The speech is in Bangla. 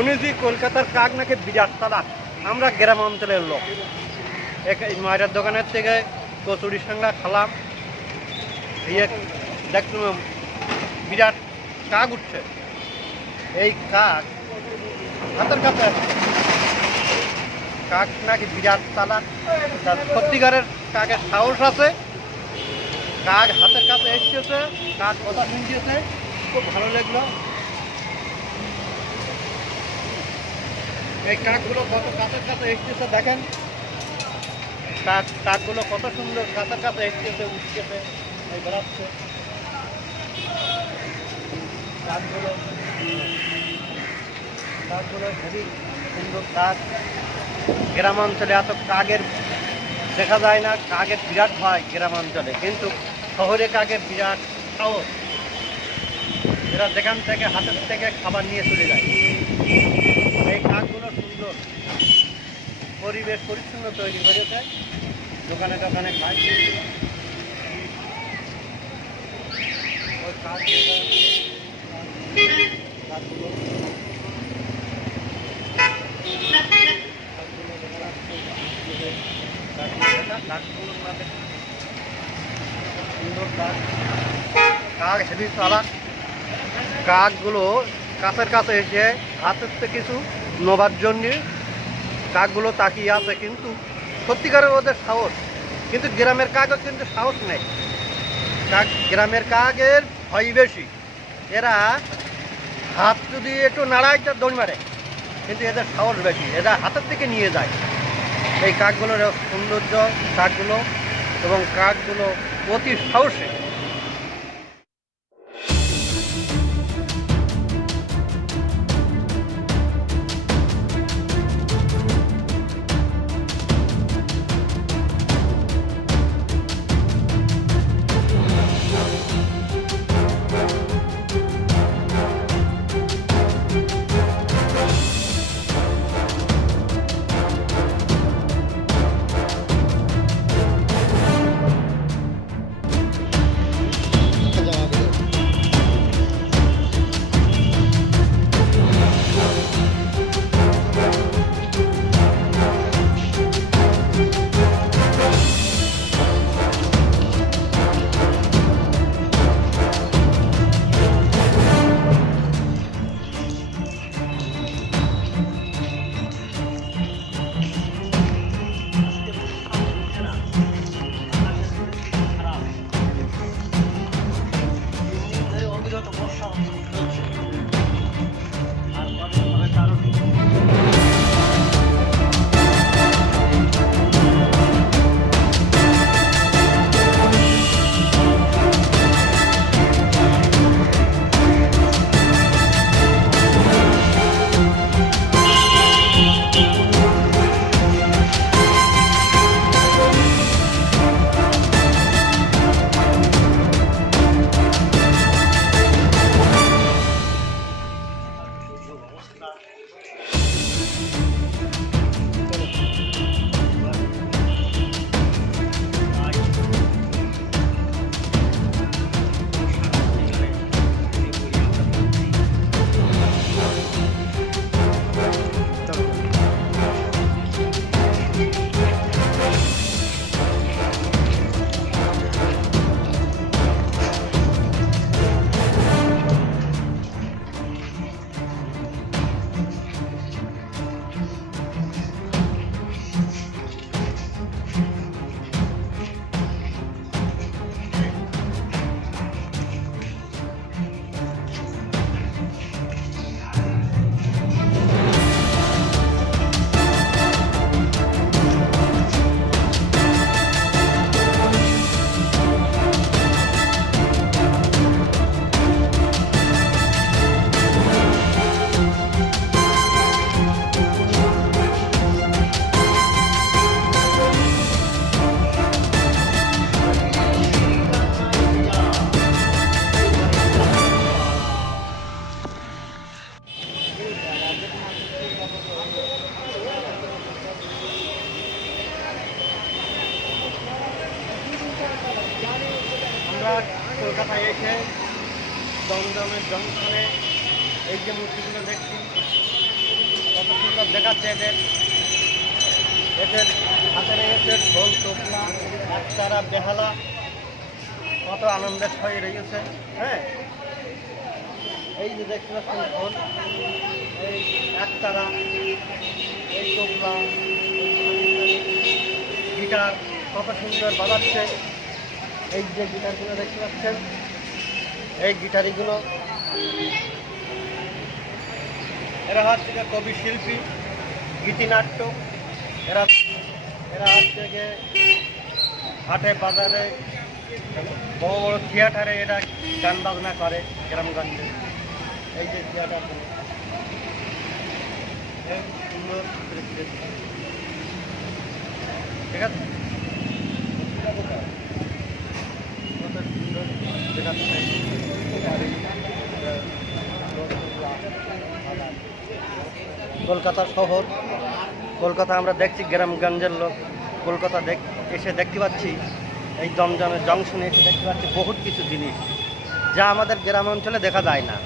শুনেছি কলকাতার কাক নাকি বিরাট তালা। আমরা গ্রাম অঞ্চলের লোক, মায়ের দোকানের থেকে কচুরি সাংলা খালাম, দিয়ে দেখলাম বিরাট কাক উঠছে। এই কাক হাতের কাছে কাক নাকি বিরাট তালা, সত্যিকারের কাকের সাহস আছে। কাক হাতের কাছে এসেছে, কাক কথা শুনতেছে, খুব ভালো লাগলো। এই কাকগুলো কত কাছের কাছে এসেছে দেখেন, কাকগুলো কত সুন্দর কাছের কাছে এসেছে, উঠতেছে, এই বেড়াচ্ছে কাকগুলো। খুবই সুন্দর কাক। গ্রামাঞ্চলে এত কাকের দেখা যায় না, কাকের বিরাট ভয় গ্রামাঞ্চলে, কিন্তু শহরে কাকের বিরাট সাহস। এরা যেখান থেকে হাতের থেকে খাবার নিয়ে চলে যায়। এই কাকগুলো সুন্দর, পরিবেশ পরিচ্ছন্ন তৈরি করেছে, দোকানে দোকানে খায়। ওই কাকগুলো কাক হেভি চালাক। কাকগুলো কাছের কাছে এসে হাতের থেকে কিছু নেবার জন্যে কাকগুলো তাকিয়ে আছে, কিন্তু সত্যিকারের ওদের সাহস। কিন্তু গ্রামের কাকের কিন্তু সাহস নেই, গ্রামের কাকের ভয় বেশি। এরা হাত যদি একটু নাড়ায় তো দৌড় মারে, কিন্তু এদের সাহস বেশি, এরা হাতের থেকে নিয়ে যায়। এই কাকগুলোর সৌন্দর্য কাকগুলো, এবং কাকগুলো অতি সাহসী। আমরা কলকাতায় এসে দমদমের জংশনে এই যে মূর্তিগুলো দেখছি, কত সুন্দর দেখাচ্ছে এদের এদের হাতে রয়েছে ঢোল তবলা একতারা বেহালা, কত আনন্দের ছয় রয়েছে। হ্যাঁ, এই যে দেখতে পাচ্ছেন ঢোল, এই একতারা, এই তবলা, গিটার কত সুন্দর বাজাচ্ছে। এই যে গিটারগুলো দেখতে পাচ্ছেন, এই গিটারিগুলো এরা হচ্ছে যে কবি শিল্পী, গীতিনাট্য, এরা এরা হচ্ছে যে হাটে বাজারে বড় বড় থিয়েটারে এরা গান বাজনা করে গ্রামগঞ্জে। এই যে থিয়েটার সুন্দর, ঠিক আছে, কত সুন্দর দেখাচ্ছে। কলকাতা শহর, কলকাতা আমরা দেখছি গ্রামগঞ্জের লোক, কলকাতা এসে দেখতে পাচ্ছি এই জমজমের জংশনে এসে দেখতে পাচ্ছি বহুত কিছু জিনিস যা আমাদের গ্রাম অঞ্চলে দেখা যায় না।